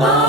Oh.